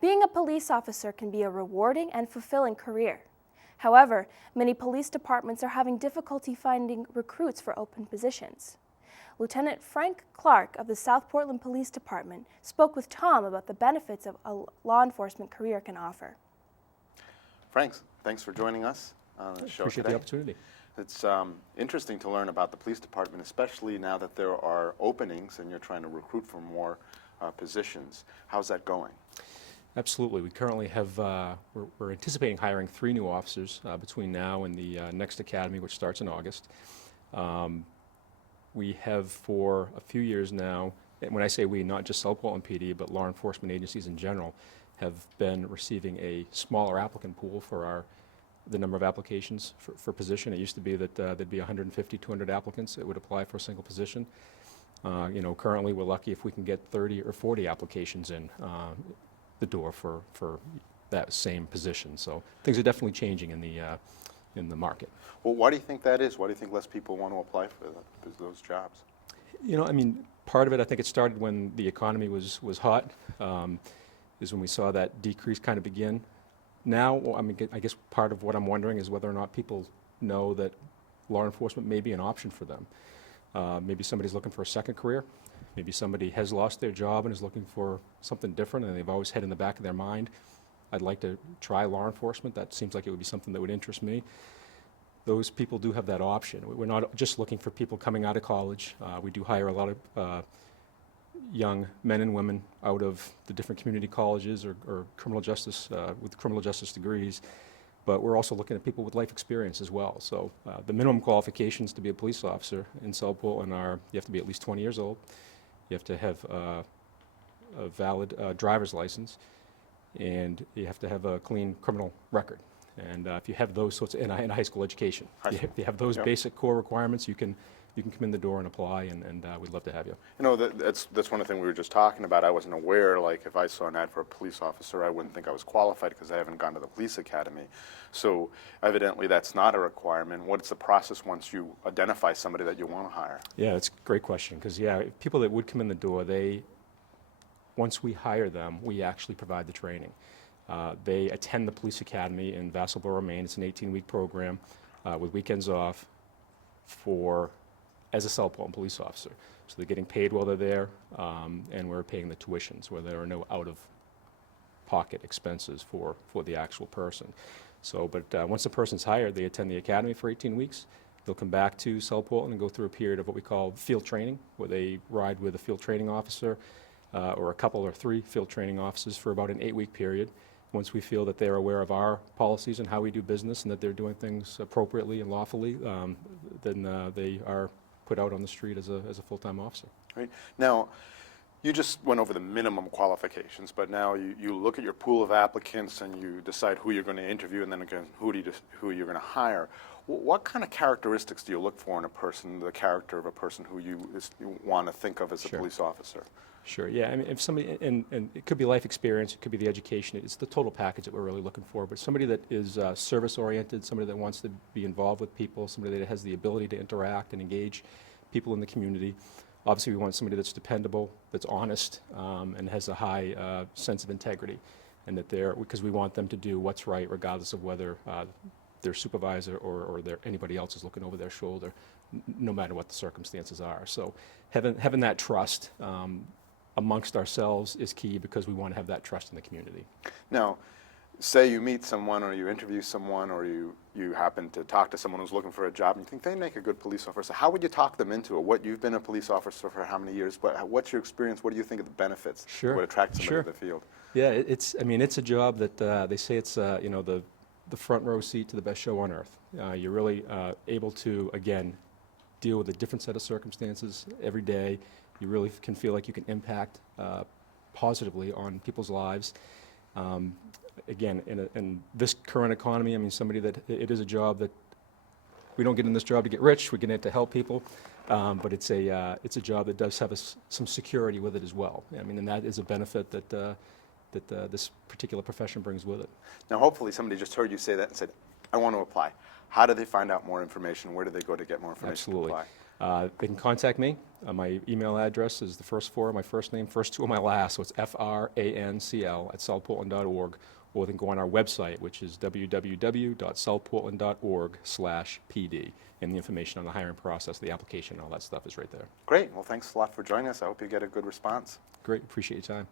Being a police officer can be a rewarding and fulfilling career. However, many police departments are having difficulty finding recruits for open positions. Lieutenant Frank Clark of the South Portland Police Department spoke with Tom about the benefits of a law enforcement career can offer. Frank, thanks for joining us on the show Appreciate today. the opportunity. It's interesting to learn about the police department, especially now that there are openings and you're trying to recruit for more positions. How's that going? Absolutely. We currently have, we're anticipating hiring 3 new officers between now and the next academy, which starts in August. We have for a few years now, and when I say we, not just South Portland PD, but law enforcement agencies in general, have been receiving a smaller applicant pool for the number of applications for position. It used to be that there'd be 150, 200 applicants that would apply for a single position. Currently we're lucky if we can get 30 or 40 applications in the door for that same position. So things are definitely changing in the market. Well, why do you think that is? Why do you think less people want to apply for those jobs? Part of it, I think it started when the economy was hot, is when we saw that decrease kind of begin. Now, I guess part of what I'm wondering is whether or not people know that law enforcement may be an option for them. Maybe somebody's looking for a second career. Maybe somebody has lost their job and is looking for something different, and they've always had in the back of their mind, I'd like to try law enforcement. That seems like it would be something that would interest me. Those people do have that option. We're not just looking for people coming out of college. We do hire a lot of young men and women out of the different community colleges or criminal justice, with criminal justice degrees, but we're also looking at people with life experience as well. So the minimum qualifications to be a police officer in South Portland are you have to be at least 20 years old, you have to have a valid driver's license, and you have to have a clean criminal record. And if you have those sorts of, in high school education, if you have those basic core requirements, you can come in the door and apply, and we'd love to have you. That's one of the things we were just talking about. I wasn't aware, like if I saw an ad for a police officer, I wouldn't think I was qualified because I haven't gone to the police academy. So evidently that's not a requirement. What's the process once you identify somebody that you want to hire? Yeah, that's a great question, because people that would come in the door, once we hire them, we actually provide the training. They attend the police academy in Vassalboro, Maine. It's an 18-week program with weekends off as a South Portland police officer. So they're getting paid while they're there, and we're paying the tuitions where there are no out-of-pocket expenses for the actual person. So, but once the person's hired, they attend the academy for 18 weeks. They'll come back to South Portland and go through a period of what we call field training, where they ride with a field training officer or a couple or 3 field training officers for about an 8-week period. Once we feel that they're aware of our policies and how we do business and that they're doing things appropriately and lawfully, then they are put out on the street as a full-time officer. Right. Now, you just went over the minimum qualifications, but now you look at your pool of applicants and you decide who you're going to interview, and then again, who you're going to hire. What kind of characteristics do you look for in a person, the character of a person who you want to think of as a police officer? Sure, yeah, if somebody, and it could be life experience, it could be the education, it's the total package that we're really looking for, but somebody that is service-oriented, somebody that wants to be involved with people, somebody that has the ability to interact and engage people in the community. Obviously, we want somebody that's dependable, that's honest, and has a high sense of integrity, and that because we want them to do what's right regardless of whether their supervisor or anybody else is looking over their shoulder, no matter what the circumstances are. So having that trust amongst ourselves is key, because we want to have that trust in the community. Now, say you meet someone or you interview someone or you happen to talk to someone who's looking for a job and you think they make a good police officer. How would you talk them into it? You've been a police officer for how many years? What's your experience? What do you think of the benefits? Sure. What attracts somebody to the field? Yeah, it's a job that they say it's the front row seat to the best show on earth. You're really able to, again, deal with a different set of circumstances every day. You really can feel like you can impact positively on people's lives. Again, in this current economy, somebody that it is a job that we don't get in this job to get rich. We get in it to help people, but it's a job that does have some security with it as well. And that is a benefit that this particular profession brings with it. Now, hopefully, somebody just heard you say that and said, "I want to apply." How do they find out more information? Where do they go to get more information? Absolutely. To apply? They can contact me. My email address is the first four of my first name, first two of my last, so it's francl@southportland.org, or they can go on our website, which is www.southportland.org/pd, and the information on the hiring process, the application, all that stuff is right there. Great. Well, thanks a lot for joining us. I hope you get a good response. Great, appreciate your time.